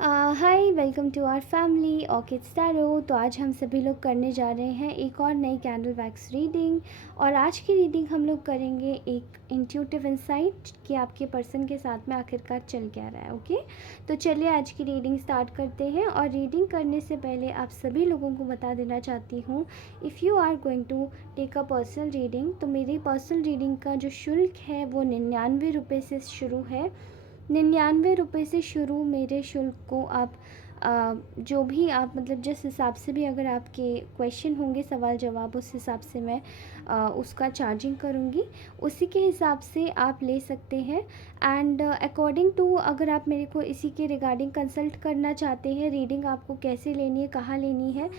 Hi, welcome to our family orchids tarot. तो आज हम सभी लोग करने जा रहे हैं एक और नई कैंडल वैक्स रीडिंग। और आज की रीडिंग हम लोग करेंगे एक इंट्यूटिव इंसाइट कि आपके पर्सन के साथ में आखिरकार चल क्या रहा है। ओके, तो चलिए आज की रीडिंग स्टार्ट करते हैं। और रीडिंग करने से पहले आप सभी लोगों को बता देना चाहती हूँ, if you are going to take a personal reading, तो मेरी पर्सनल रीडिंग का जो शुल्क है वो 99 रुपये से शुरू है। 99 रुपये से शुरू मेरे शुल्क को आप जो भी आप मतलब जिस हिसाब से भी अगर आपके क्वेश्चन होंगे, सवाल जवाब, उस हिसाब से मैं उसका चार्जिंग करूँगी। उसी के हिसाब से आप ले सकते हैं। एंड अकॉर्डिंग टू, अगर आप मेरे को इसी के रिगार्डिंग कंसल्ट करना चाहते हैं, रीडिंग आपको कैसे लेनी है, कहाँ लेनी है,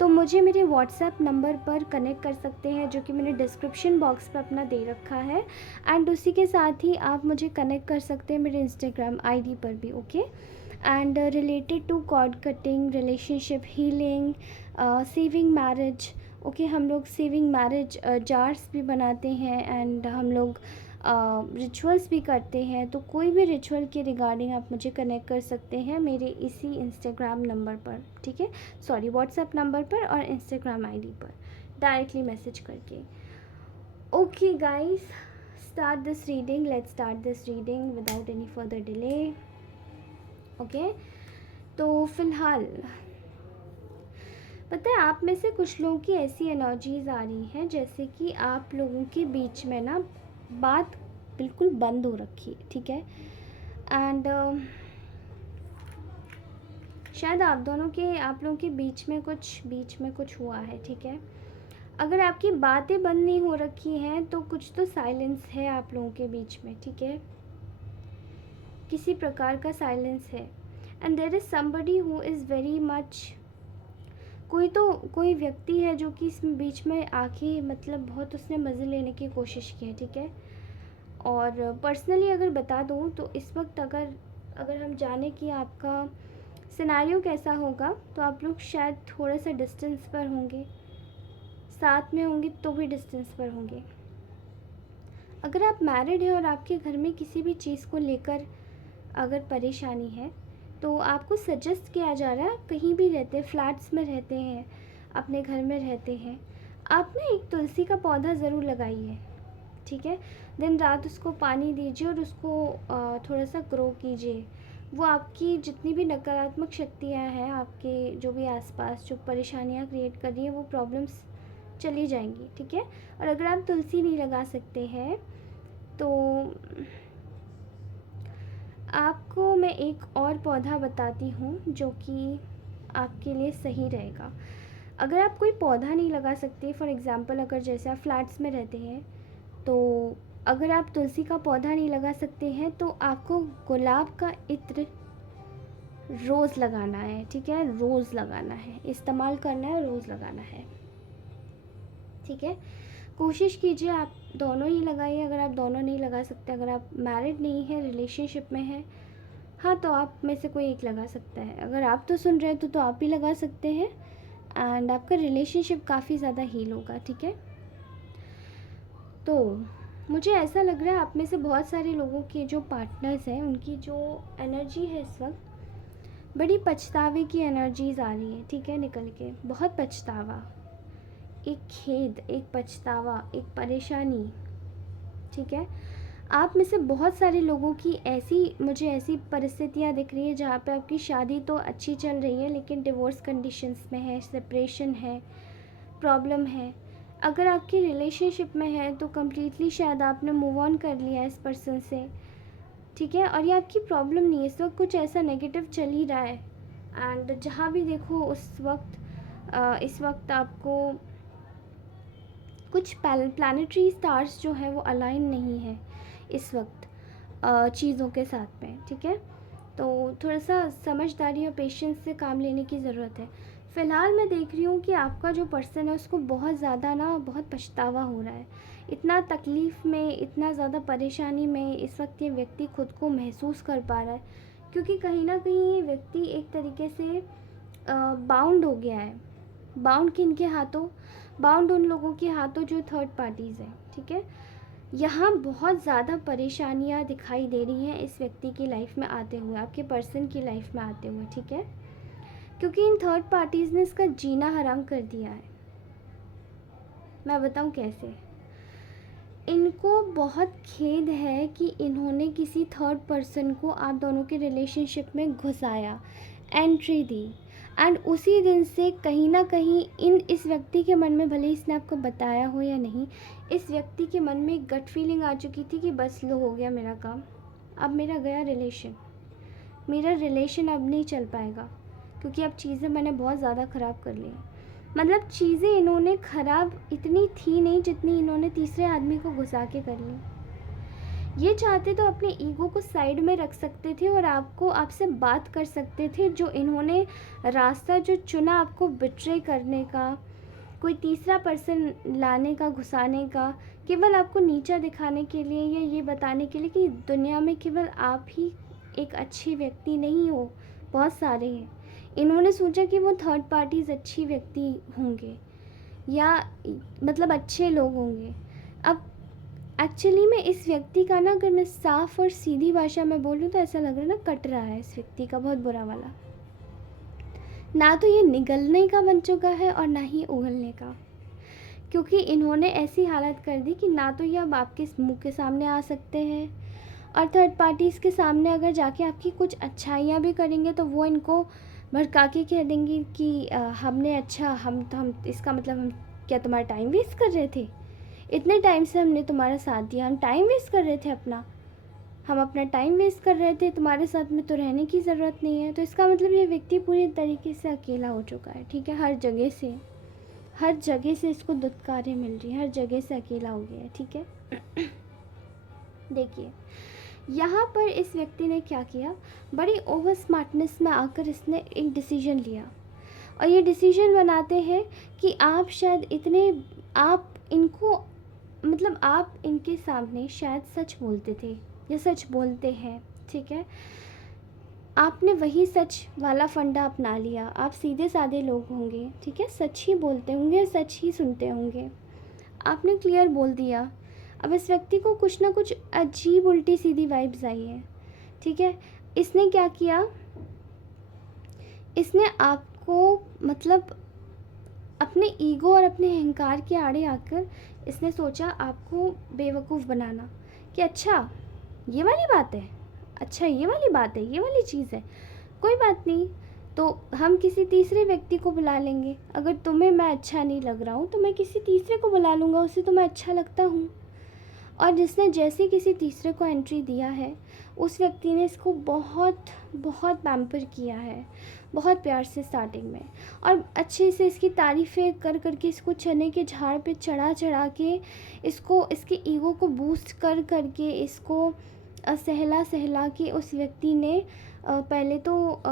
तो मुझे मेरे व्हाट्सएप नंबर पर कनेक्ट कर सकते हैं, जो कि मैंने डिस्क्रिप्शन बॉक्स पर अपना दे रखा है। एंड उसी के साथ ही आप मुझे कनेक्ट कर सकते हैं मेरे इंस्टाग्राम आईडी पर भी। Okay, and related to cord cutting, relationship healing, saving marriage. Okay, हम लोग सेविंग मैरिज जार्स भी बनाते हैं एंड हम लोग रिचुअल्स भी करते हैं। तो कोई भी रिचुअल के रिगार्डिंग आप मुझे कनेक्ट कर सकते हैं मेरे इसी इंस्टाग्राम नंबर पर, ठीक है, सॉरी व्हाट्सएप नंबर पर और इंस्टाग्राम आईडी पर डायरेक्टली मैसेज करके। Okay guys, start this reading. Let's start this reading without any further delay. Okay, तो फिलहाल पता है आप में से कुछ लोगों की ऐसी एनर्जीज आ रही हैं जैसे कि आप लोगों के बीच में ना बात बिल्कुल बंद हो रखी है, ठीक है। एंड शायद आप लोगों के बीच में कुछ हुआ है, ठीक है। अगर आपकी बातें बंद नहीं हो रखी हैं तो कुछ तो साइलेंस है आप लोगों के बीच में, ठीक है, किसी प्रकार का साइलेंस है। And there is somebody who is very much, कोई व्यक्ति है जो कि इस बीच में आके मतलब बहुत उसने मज़े लेने की कोशिश की है, ठीक है। और पर्सनली अगर बता दूँ तो इस वक्त अगर हम जाने कि आपका सिनेरियो कैसा होगा, तो आप लोग शायद थोड़ा सा डिस्टेंस पर होंगे, साथ में होंगे तो भी डिस्टेंस पर होंगे। अगर आप मैरिड हैं और आपके घर में किसी भी चीज़ को लेकर अगर परेशानी है, तो आपको सजेस्ट किया जा रहा है, आप कहीं भी रहते हैं, फ्लैट्स में रहते हैं, अपने घर में रहते हैं, आप ना एक तुलसी का पौधा ज़रूर लगाइए, ठीक है। दिन रात उसको पानी दीजिए और उसको थोड़ा सा ग्रो कीजिए। वो आपकी जितनी भी नकारात्मक शक्तियाँ हैं आपके जो भी आसपास जो परेशानियाँ क्रिएट कर रही हैं, वो प्रॉब्लम्स चली जाएंगी, ठीक है। और अगर आप तुलसी नहीं लगा सकते हैं तो आपको मैं एक और पौधा बताती हूँ जो कि आपके लिए सही रहेगा। अगर आप कोई पौधा नहीं लगा सकते, फॉर एग्ज़ाम्पल अगर जैसे आप फ्लैट्स में रहते हैं, तो अगर आप तुलसी का पौधा नहीं लगा सकते हैं तो आपको गुलाब का इत्र रोज़ लगाना है, ठीक है, रोज़ लगाना है, इस्तेमाल करना है, रोज़ लगाना है, ठीक है। कोशिश कीजिए आप दोनों ही लगाइए। अगर आप दोनों नहीं लगा सकते, अगर आप मैरिड नहीं हैं, रिलेशनशिप में हैं, हाँ, तो आप में से कोई एक लगा सकता है। अगर आप तो सुन रहे हैं तो आप भी लगा सकते हैं एंड आपका रिलेशनशिप काफ़ी ज़्यादा हील होगा, ठीक है। तो मुझे ऐसा लग रहा है आप में से बहुत सारे लोगों के जो पार्टनर्स हैं उनकी जो एनर्जी है इस वक्त बड़ी पछतावे की एनर्जीज आ रही है, ठीक है, निकल के बहुत पछतावा, एक खेद, एक पछतावा, एक परेशानी, ठीक है। आप में से बहुत सारे लोगों की मुझे ऐसी परिस्थितियाँ दिख रही है जहाँ पे आपकी शादी तो अच्छी चल रही है लेकिन डिवोर्स कंडीशंस में है, सेपरेशन है, प्रॉब्लम है। अगर आपकी रिलेशनशिप में है तो कम्प्लीटली शायद आपने मूव ऑन कर लिया है इस पर्सन से, ठीक है। और ये आपकी प्रॉब्लम नहीं है, इस वक्त कुछ ऐसा नेगेटिव चल ही रहा है। एंड जहाँ भी देखो इस वक्त आपको कुछ प्लानिटरी स्टार्स जो है वो अलाइन नहीं है इस वक्त चीज़ों के साथ में, ठीक है। तो थोड़ा सा समझदारी और पेशेंस से काम लेने की ज़रूरत है। फ़िलहाल मैं देख रही हूँ कि आपका जो पर्सन है उसको बहुत पछतावा हो रहा है। इतना तकलीफ़ में, इतना ज़्यादा परेशानी में इस वक्त ये व्यक्ति खुद को महसूस कर पा रहा है, क्योंकि कहीं ना कहीं ये व्यक्ति एक तरीके से बाउंड हो गया है। बाउंड किन के हाथों? बाउंड उन लोगों के हाथों जो थर्ड पार्टीज़ हैं, ठीक है, यहाँ बहुत ज़्यादा परेशानियाँ दिखाई दे रही हैं इस व्यक्ति की लाइफ में आते हुए, आपके पर्सन की लाइफ में आते हुए, ठीक है, क्योंकि इन थर्ड पार्टीज़ ने इसका जीना हराम कर दिया है। मैं बताऊँ कैसे। इनको बहुत खेद है कि इन्होंने किसी थर्ड पर्सन को आप दोनों के रिलेशनशिप में घुसाया, एंट्री दी, एंड उसी दिन से कहीं ना कहीं इस व्यक्ति के मन में, भले ही इसने आपको बताया हो या नहीं, इस व्यक्ति के मन में एक गट फीलिंग आ चुकी थी कि बस लो, हो गया मेरा काम, अब मेरा गया रिलेशन, मेरा रिलेशन अब नहीं चल पाएगा, क्योंकि अब चीज़ें मैंने बहुत ज़्यादा ख़राब कर ली। मतलब चीज़ें इन्होंने ख़राब इतनी थी नहीं जितनी इन्होंने तीसरे आदमी को घुसा के कर ली। ये चाहते तो अपने ईगो को साइड में रख सकते थे और आपसे बात कर सकते थे। जो इन्होंने रास्ता जो चुना आपको बिट्रे करने का, कोई तीसरा पर्सन लाने का, घुसाने का, केवल आपको नीचा दिखाने के लिए या ये बताने के लिए कि दुनिया में केवल आप ही एक अच्छे व्यक्ति नहीं हो, बहुत सारे हैं। इन्होंने सोचा कि वो थर्ड पार्टीज़ अच्छी व्यक्ति होंगे या मतलब अच्छे लोग होंगे। अब एक्चुअली में इस व्यक्ति का ना, अगर मैं साफ़ और सीधी भाषा में बोलूँ तो ऐसा लग रहा है ना, कट रहा है इस व्यक्ति का, बहुत बुरा वाला। ना तो ये निगलने का बन चुका है और ना ही उगलने का, क्योंकि इन्होंने ऐसी हालत कर दी कि ना तो ये अब आपके मुंह के सामने आ सकते हैं, और थर्ड पार्टीज़ के सामने अगर जाके आपकी कुछ अच्छाइयाँ भी करेंगे तो वो इनको भड़का के कह देंगी कि हमने अच्छा, हम इसका मतलब हम क्या तुम्हारा टाइम वेस्ट कर रहे थे, इतने टाइम से हमने तुम्हारा साथ दिया, हम टाइम वेस्ट कर रहे थे अपना, हम अपना टाइम वेस्ट कर रहे थे, तुम्हारे साथ में तो रहने की ज़रूरत नहीं है। तो इसका मतलब ये व्यक्ति पूरी तरीके से अकेला हो चुका है, ठीक है, हर जगह से इसको दुत्कारें मिल रही हैं, हर जगह से अकेला हो गया है, ठीक है। देखिए यहाँ पर इस व्यक्ति ने क्या किया, बड़ी ओवर स्मार्टनेस में आकर इसने एक डिसीजन लिया, और ये डिसीजन बनाते हैं कि आप शायद आप इनको, मतलब आप इनके सामने शायद सच बोलते थे या सच बोलते हैं, ठीक है, आपने वही सच वाला फंडा अपना लिया, आप सीधे साधे लोग होंगे, ठीक है, सच ही बोलते होंगे, सच ही सुनते होंगे, आपने क्लियर बोल दिया। अब इस व्यक्ति को कुछ ना कुछ अजीब उल्टी सीधी वाइब्स आई है, ठीक है। इसने क्या किया, इसने आपको मतलब अपने ईगो और अपने अहंकार के आड़े आकर इसने सोचा आपको बेवकूफ़ बनाना, कि अच्छा ये वाली बात है, अच्छा ये वाली बात है, ये वाली चीज़ है, कोई बात नहीं, तो हम किसी तीसरे व्यक्ति को बुला लेंगे, अगर तुम्हें मैं अच्छा नहीं लग रहा हूँ तो मैं किसी तीसरे को बुला लूँगा, उससे तो मैं अच्छा लगता हूँ। और जिसने जैसे किसी तीसरे को एंट्री दिया है, उस व्यक्ति ने इसको बहुत बहुत पैम्पर किया है, बहुत प्यार से स्टार्टिंग में, और अच्छे से इसकी तारीफ़ें कर करके, इसको चने के झाड़ पे चढ़ा चढ़ा के, इसको इसके ईगो को बूस्ट कर करके, इसको सहला सहला के उस व्यक्ति ने पहले तो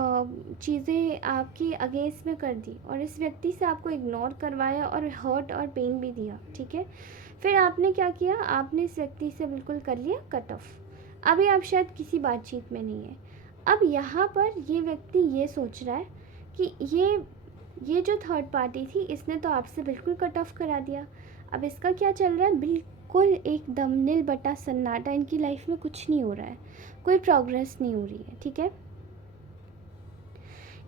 चीज़ें आपकी अगेंस्ट में कर दी, और इस व्यक्ति से आपको इग्नोर करवाया और हर्ट और पेन भी दिया, ठीक है। फिर आपने क्या किया, आपने इस व्यक्ति से बिल्कुल कर लिया कट ऑफ, अभी आप शायद किसी बातचीत में नहीं है। अब यहाँ पर ये व्यक्ति ये सोच रहा है कि ये जो थर्ड पार्टी थी, इसने तो आपसे बिल्कुल कट ऑफ करा दिया, अब इसका क्या चल रहा है, बिल्कुल एकदम नील बटा सन्नाटा, इनकी लाइफ में कुछ नहीं हो रहा है, कोई प्रोग्रेस नहीं हो रही है, ठीक है।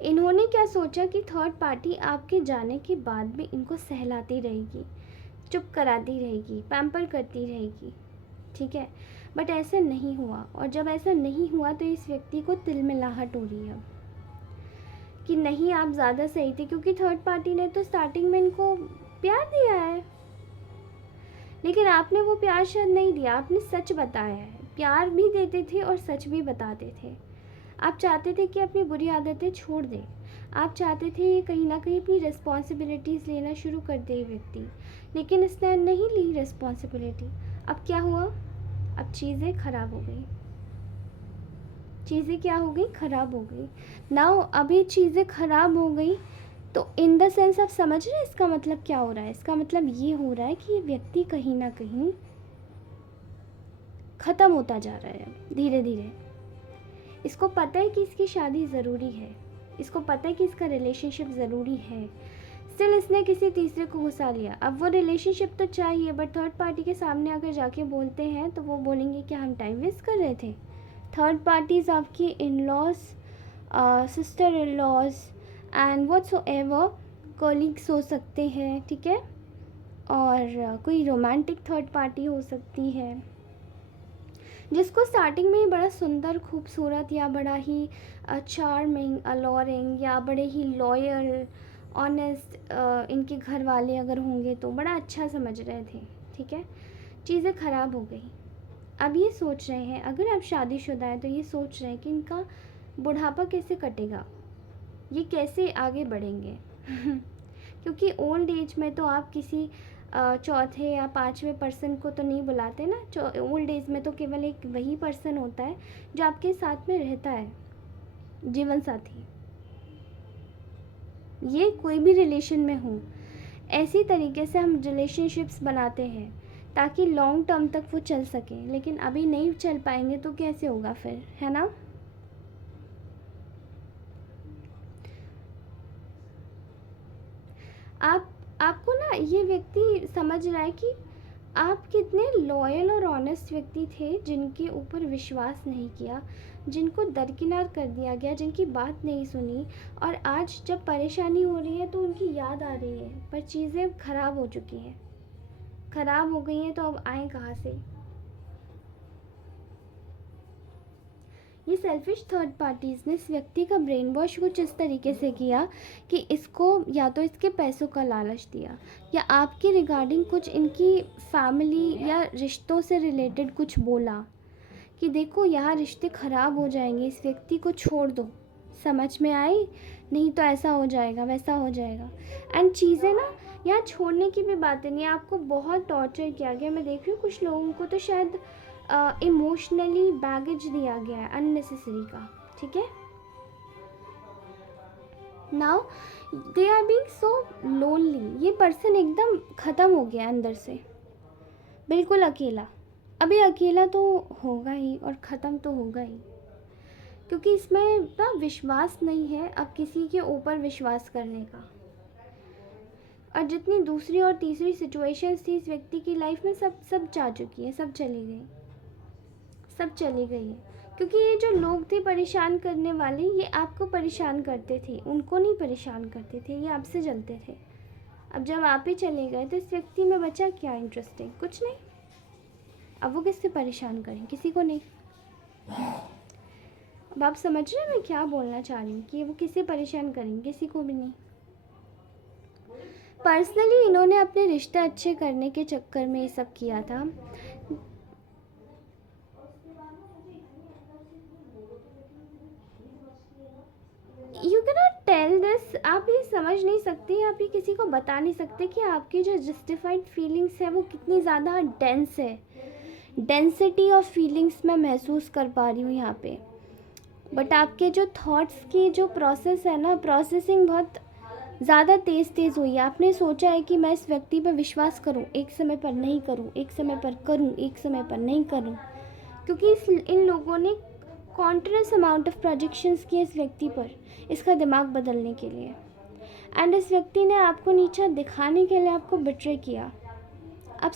इन्होंने क्या सोचा कि थर्ड पार्टी आपके जाने के बाद भी इनको सहलाती रहेगी, चुप कराती रहेगी, पैम्पर करती रहेगी, ठीक है, बट ऐसा नहीं हुआ। और जब ऐसा नहीं हुआ तो इस व्यक्ति को तिलमिलाहट हो रही है कि नहीं, आप ज़्यादा सही थे, क्योंकि थर्ड पार्टी ने तो स्टार्टिंग में इनको प्यार दिया है, लेकिन आपने वो प्यार शायद नहीं दिया, आपने सच बताया है, प्यार भी देते थे और सच भी बताते थे। आप चाहते थे कि अपनी बुरी आदतें छोड़ दे, आप चाहते थे कहीं ना कहीं अपनी रिस्पॉन्सिबिलिटीज़ लेना शुरू कर दे व्यक्ति, लेकिन इसने नहीं ली रिस्पॉन्सिबिलिटी। अब क्या हुआ, अब चीज़ें ख़राब हो गई, चीज़ें क्या हो गई, ख़राब हो गई। नाउ अभी चीज़ें ख़राब हो गई तो इन द सेंस आप समझ रहे हैं इसका मतलब क्या हो रहा है, इसका मतलब ये हो रहा है कि ये व्यक्ति कहीं ना कहीं ख़त्म होता जा रहा है धीरे धीरे। इसको पता है कि इसकी शादी ज़रूरी है, इसको पता है कि इसका रिलेशनशिप ज़रूरी है, स्टिल इसने किसी तीसरे को घुसा लिया। अब वो रिलेशनशिप तो चाहिए, बट थर्ड पार्टी के सामने अगर जाके बोलते हैं तो वो बोलेंगे कि हम टाइम वेस्ट कर रहे थे। थर्ड पार्टीज आपकी in laws, sister in laws and whatsoever, colleagues हो सकते हैं, ठीक है, और कोई रोमांटिक थर्ड पार्टी हो सकती है जिसको स्टार्टिंग में ही बड़ा सुंदर, खूबसूरत या बड़ा ही चार्मिंग, अलोरिंग या बड़े ही लॉयल, ऑनेस्ट इनके घर वाले अगर होंगे तो बड़ा अच्छा समझ रहे थे, ठीक है। चीज़ें ख़राब हो गई। अब ये सोच रहे हैं, अगर आप शादीशुदा हैं तो ये सोच रहे हैं कि इनका बुढ़ापा कैसे कटेगा, ये कैसे आगे बढ़ेंगे क्योंकि ओल्ड एज में तो आप किसी चौथे या पाँचवें पर्सन को तो नहीं बुलाते ना। ओल्ड एज में तो केवल एक वही पर्सन होता है जो आपके साथ में रहता है, जीवन साथी। ये कोई भी रिलेशन में हो, ऐसी तरीके से हम रिलेशनशिप्स बनाते हैं ताकि लॉन्ग टर्म तक वो चल सके। लेकिन अभी नहीं चल पाएंगे तो कैसे होगा फिर, है ना। आपको ना ये व्यक्ति समझ रहा है कि आप कितने लॉयल और ऑनेस्ट व्यक्ति थे, जिनके ऊपर विश्वास नहीं किया, जिनको दरकिनार कर दिया गया, जिनकी बात नहीं सुनी, और आज जब परेशानी हो रही है तो उनकी याद आ रही है, पर चीज़ें ख़राब हो चुकी हैं, ख़राब हो गई हैं, तो अब आए कहाँ से। ये सेल्फिश थर्ड पार्टीज़ ने इस व्यक्ति का ब्रेन वॉश कुछ इस तरीके से किया कि इसको या तो इसके पैसों का लालच दिया, या आपके रिगार्डिंग कुछ इनकी फैमिली या रिश्तों से रिलेटेड कुछ बोला कि देखो यहाँ रिश्ते ख़राब हो जाएंगे, इस व्यक्ति को छोड़ दो, समझ में आई, नहीं तो ऐसा हो जाएगा, वैसा हो जाएगा। एंड चीज़ें ना, यहाँ छोड़ने की भी बातें नहीं, आपको बहुत टॉर्चर किया गया। मैं देख रही हूँ कुछ लोगों को तो शायद इमोशनली बैगेज दिया गया है अननेसेसरी का, ठीक है। Now they are being so lonely. ये पर्सन एकदम ख़त्म हो गया अंदर से, बिल्कुल अकेला। अभी अकेला तो होगा ही और ख़त्म तो होगा ही, क्योंकि इसमें ना विश्वास नहीं है अब किसी के ऊपर विश्वास करने का। और जितनी दूसरी और तीसरी सिचुएशंस थी इस व्यक्ति की लाइफ में, सब जा चुकी है, सब चली गई, सब चली गई है। क्योंकि ये जो लोग थे परेशान करने वाले, ये आपको परेशान करते थे, उनको नहीं परेशान करते थे, ये आपसे जलते थे। अब जब आप ही चले गए तो इस व्यक्ति में बचा क्या इंटरेस्टिंग, कुछ नहीं। अब वो किससे परेशान करें, किसी को नहीं। अब आप समझ रहे हैं मैं क्या बोलना चाह रही हूँ, कि वो किसे परेशान करेंगे, किसी को भी नहीं। पर्सनली इन्होंने अपने रिश्ते अच्छे करने के चक्कर में ये सब किया था। यू कैनॉट टेल दिस, आप ये समझ नहीं सकते, आप ये किसी को बता नहीं सकते कि आपकी जो जस्टिफाइड फीलिंग्स है वो कितनी ज़्यादा डेंस है। डेंसिटी ऑफ फीलिंग्स मैं महसूस कर पा रही हूँ यहाँ पे। बट आपके जो थॉट्स की जो प्रोसेस है ना, प्रोसेसिंग बहुत ज़्यादा तेज़ हुई है। आपने सोचा है कि मैं इस व्यक्ति पर विश्वास करूं, एक समय पर नहीं करूं, एक समय पर करूं, एक समय पर नहीं करूं, क्योंकि इन लोगों ने कॉन्टिन्यूस अमाउंट ऑफ प्रोजेक्शंस किए इस व्यक्ति पर, इसका दिमाग बदलने के लिए। एंड इस व्यक्ति ने आपको नीचा दिखाने के लिए आपको बिट्रे किया। अब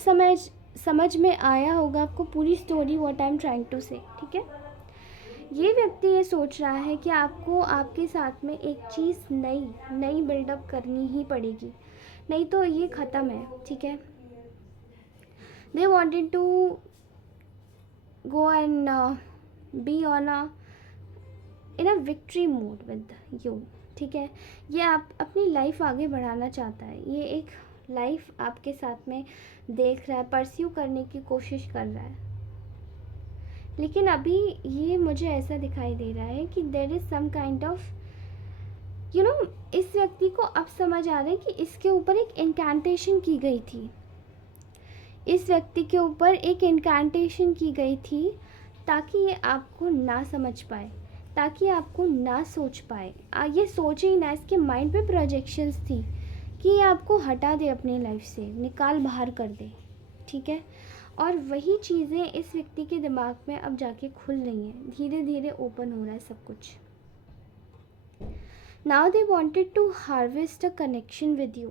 समझ में आया होगा आपको पूरी story, what I am trying to say, ठीक है। ये व्यक्ति ये सोच रहा है कि आपको आपके साथ में एक चीज़ नई बिल्डअप करनी ही पड़ेगी, नहीं तो ये ख़त्म है, ठीक है। They wanted to go and be on in a victory mode with you, ठीक है। ये आप अपनी लाइफ आगे बढ़ाना चाहता है, ये एक लाइफ आपके साथ में देख रहा है, परस्यू करने की कोशिश कर रहा है। लेकिन अभी ये मुझे ऐसा दिखाई दे रहा है कि there is some kind of इस व्यक्ति को अब समझ आ रहा है कि इसके ऊपर एक इनकैंटेशन की गई थी, इस व्यक्ति के ऊपर एक इनकैंटेशन की गई थी ताकि ये आपको ना समझ पाए, ताकि आपको ना सोच पाए। ये सोचे ही ना, इसके माइंड पे प्रोजेक्शंस थी कि ये आपको हटा दे अपनी लाइफ से, निकाल बाहर कर दे, ठीक है। और वही चीज़ें इस व्यक्ति के दिमाग में अब जाके खुल रही हैं, धीरे धीरे ओपन हो रहा है सब कुछ। Now they wanted to harvest a connection with you,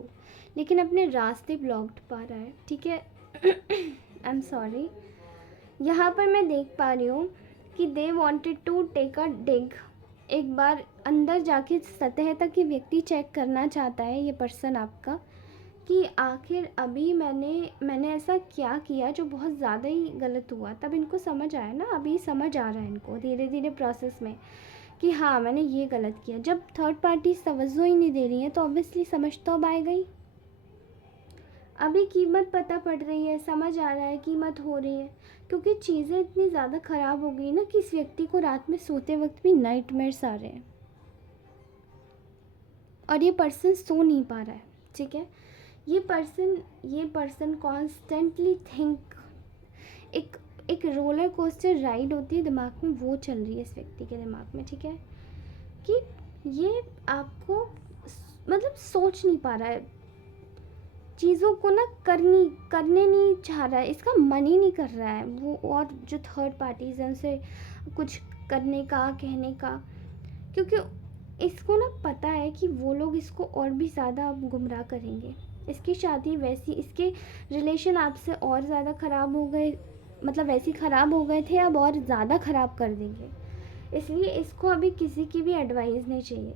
लेकिन अपने रास्ते ब्लॉक्ड पा रहा है, ठीक है। आई एम सॉरी, यहाँ पर मैं देख पा रही हूँ कि they wanted to take a dig, एक बार अंदर जाके सतह तक ये व्यक्ति चेक करना चाहता है, ये पर्सन आपका, कि आखिर अभी मैंने ऐसा क्या किया जो बहुत ज़्यादा ही गलत हुआ। तब इनको समझ आया ना, अभी समझ आ रहा है इनको धीरे धीरे प्रोसेस में कि हाँ मैंने ये गलत किया। जब थर्ड पार्टी तवज्जो ही नहीं दे रही है तो ऑब्वियसली समझ तो अब आएगा ही। अभी कीमत पता पड़ रही है, समझ आ रहा है कीमत हो रही है, क्योंकि चीज़ें इतनी ज़्यादा ख़राब हो गई ना कि इस व्यक्ति को रात में सोते वक्त भी नाइटमेयर्स आ रहे हैं और ये पर्सन सो नहीं पा रहा है, ठीक है। ये पर्सन कॉन्स्टेंटली थिंक, एक रोलर कोस्टर राइड होती है दिमाग में, वो चल रही है इस व्यक्ति के दिमाग में, ठीक है, कि ये आपको मतलब सोच नहीं पा रहा है चीज़ों को ना, करने नहीं चाह रहा है, इसका मन ही नहीं कर रहा है वो, और जो थर्ड पार्टीज़ हैं उनसे कुछ करने का, कहने का, क्योंकि इसको ना पता है कि वो लोग इसको और भी ज़्यादा गुमराह करेंगे। इसकी शादी वैसी, इसके रिलेशन आपसे और ज़्यादा ख़राब हो गए, मतलब वैसे ख़राब हो गए थे, अब और ज़्यादा ख़राब कर देंगे। इसलिए इसको अभी किसी की भी एडवाइस नहीं चाहिए।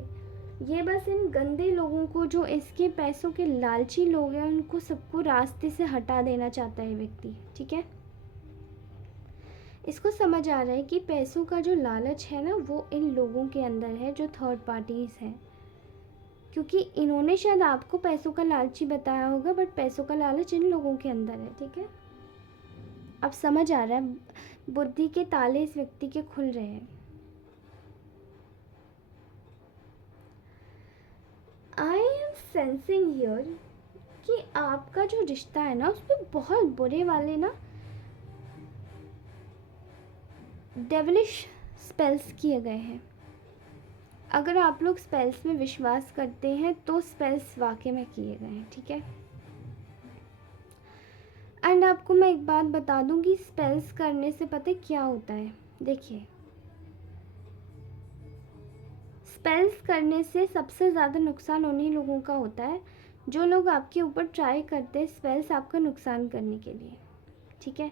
ये बस इन गंदे लोगों को, जो इसके पैसों के लालची लोग हैं, उनको सबको रास्ते से हटा देना चाहता है व्यक्ति, ठीक है। इसको समझ आ रहा है कि पैसों का जो लालच है ना, वो इन लोगों के अंदर है जो थर्ड पार्टीज़ हैं, क्योंकि इन्होंने शायद आपको पैसों का लालची बताया होगा, बट पैसों का लालच इन लोगों के अंदर है, ठीक है। अब समझ आ रहा है, बुद्धि के ताले इस व्यक्ति के खुल रहे हैं। आई एम सेंसिंग हियर कि आपका जो रिश्ता है ना, उस पर बहुत बुरे वाले ना डेविलिश स्पेल्स किए गए हैं। अगर आप लोग स्पेल्स में विश्वास करते हैं तो स्पेल्स वाकई में किए गए हैं, ठीक है। एंड आपको मैं एक बात बता दूं कि स्पेल्स करने से पता है क्या होता है। देखिए, स्पेल्स करने से सबसे ज़्यादा नुकसान उन्हीं लोगों का होता है जो लोग आपके ऊपर ट्राई करते हैं स्पेल्स आपका नुकसान करने के लिए, ठीक है।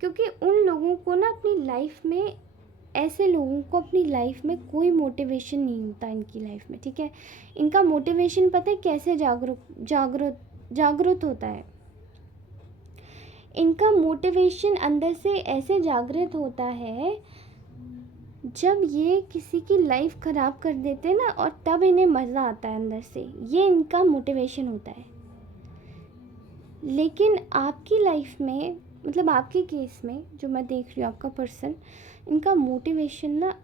क्योंकि उन लोगों को ना अपनी लाइफ में, ऐसे लोगों को अपनी लाइफ में कोई मोटिवेशन नहीं होता इनकी लाइफ में, ठीक है। इनका मोटिवेशन पता है कैसे जागृत होता है। इनका मोटिवेशन अंदर से ऐसे जागृत होता है जब ये किसी की लाइफ ख़राब कर देते हैं ना, और तब इन्हें मज़ा आता है अंदर से, ये इनका मोटिवेशन होता है। लेकिन आपकी लाइफ में, मतलब आपके केस में जो मैं देख रही हूँ, आपका पर्सन, इनका मोटिवेशन ना,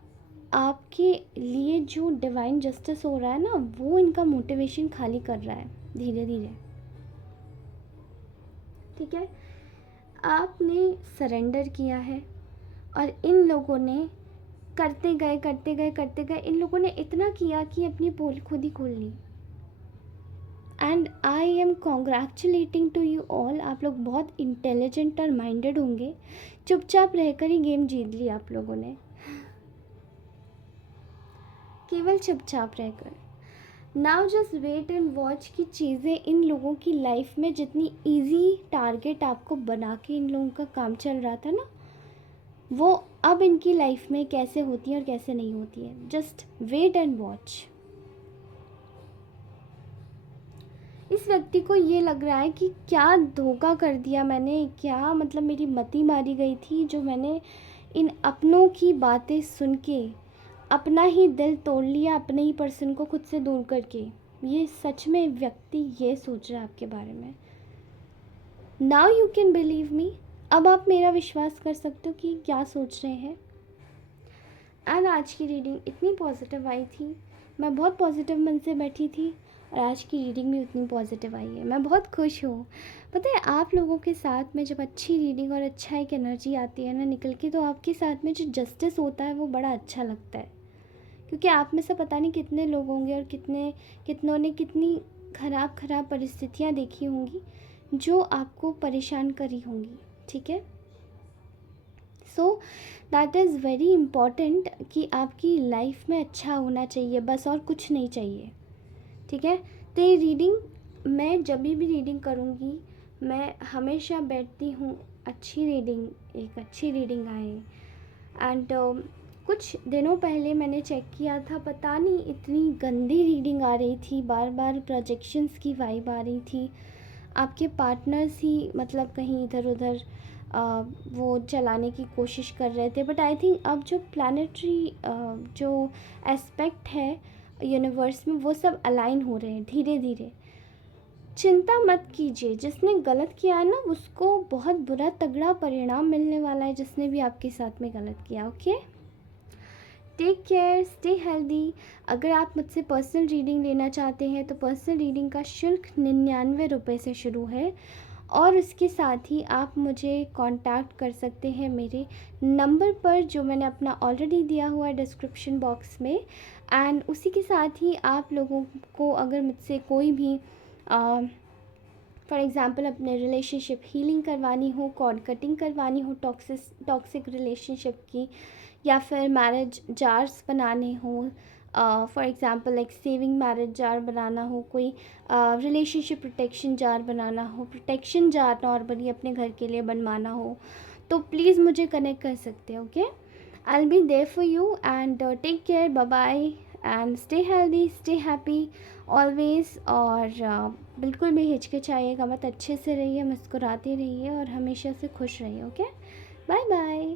आपके लिए जो डिवाइन जस्टिस हो रहा है ना, वो इनका मोटिवेशन खाली कर रहा है धीरे धीरे, ठीक है। आपने सरेंडर किया है और इन लोगों ने करते गए, इन लोगों ने इतना किया कि अपनी पोल खुद ही खोल ली। And I am congratulating to you all. आप लोग बहुत इंटेलिजेंट और माइंडेड होंगे, चुपचाप रहकर ही गेम जीत ली आप लोगों ने, केवल चुपचाप रहकर। Now just wait and watch कि चीज़ें इन लोगों की लाइफ में जितनी इजी टारगेट आपको बना के इन लोगों का काम चल रहा था ना, वो अब इनकी लाइफ में कैसे होती है और कैसे नहीं होती है। Just wait and watch. इस व्यक्ति को ये लग रहा है कि क्या धोखा कर दिया मैंने, क्या मतलब मेरी मति मारी गई थी, जो मैंने इन अपनों की बातें सुन के अपना ही दिल तोड़ लिया, अपने ही पर्सन को खुद से दूर करके। ये सच में व्यक्ति ये सोच रहा है आपके बारे में। Now you can believe me. अब आप मेरा विश्वास कर सकते हो कि क्या सोच रहे हैं। एंड आज की रीडिंग इतनी पॉजिटिव आई थी, मैं बहुत पॉजिटिव मन से बैठी थी, और आज की रीडिंग भी उतनी पॉजिटिव आई है। मैं बहुत खुश हूँ। पता है, आप लोगों के साथ में जब अच्छी रीडिंग और अच्छा एक एनर्जी आती है ना निकल के, तो आपके साथ में जो जस्टिस होता है वो बड़ा अच्छा लगता है। क्योंकि आप में से पता नहीं कितने लोग होंगे और कितनों ने कितनी ख़राब परिस्थितियाँ देखी होंगी जो आपको परेशान करी होंगी, ठीक है। So that is very important कि आपकी लाइफ में अच्छा होना चाहिए, बस और कुछ नहीं चाहिए। ठीक है। तो ये रीडिंग, मैं जब भी रीडिंग करूँगी मैं हमेशा बैठती हूँ अच्छी रीडिंग, एक अच्छी रीडिंग आए। एंड कुछ दिनों पहले मैंने चेक किया था, पता नहीं इतनी गंदी रीडिंग आ रही थी, बार बार प्रोजेक्शंस की वाइब आ रही थी, आपके पार्टनर्स ही मतलब कहीं इधर उधर वो चलाने की कोशिश कर रहे थे। बट आई थिंक अब जो प्लानिटरी जो एस्पेक्ट है यूनिवर्स में, वो सब अलाइन हो रहे हैं धीरे धीरे। चिंता मत कीजिए, जिसने गलत किया है ना उसको बहुत बुरा तगड़ा परिणाम मिलने वाला है, जिसने भी आपके साथ में गलत किया। Okay, take care, stay healthy. अगर आप मुझसे पर्सनल रीडिंग लेना चाहते हैं तो पर्सनल रीडिंग का शुल्क 99 रुपये से शुरू है, और उसके साथ ही आप मुझे कांटेक्ट कर सकते हैं मेरे नंबर पर, जो मैंने अपना ऑलरेडी दिया हुआ है डिस्क्रिप्शन बॉक्स में। एंड उसी के साथ ही आप लोगों को अगर मुझसे कोई भी फॉर एग्ज़ाम्पल अपने रिलेशनशिप हीलिंग करवानी हो, कॉर्ड कटिंग करवानी हो टॉक्सिक रिलेशनशिप की, या फिर मैरिज जार्स बनाने हो, फॉर एग्ज़ाम्पल एक सेविंग मैरिज जार बनाना हो, कोई रिलेशनशिप प्रोटेक्शन जार बनाना हो, प्रोटेक्शन जार नॉर्मली अपने घर के लिए बनवाना हो, तो प्लीज़ मुझे कनेक्ट कर सकते हो। Okay, I will be there for you and take care, bye bye and stay healthy, stay happy always. और बिल्कुल भी हिचकिचाइएगा मत, अच्छे से रहिए, मुस्कुराते रहिए और हमेशा से खुश रहिए। Okay, bye bye.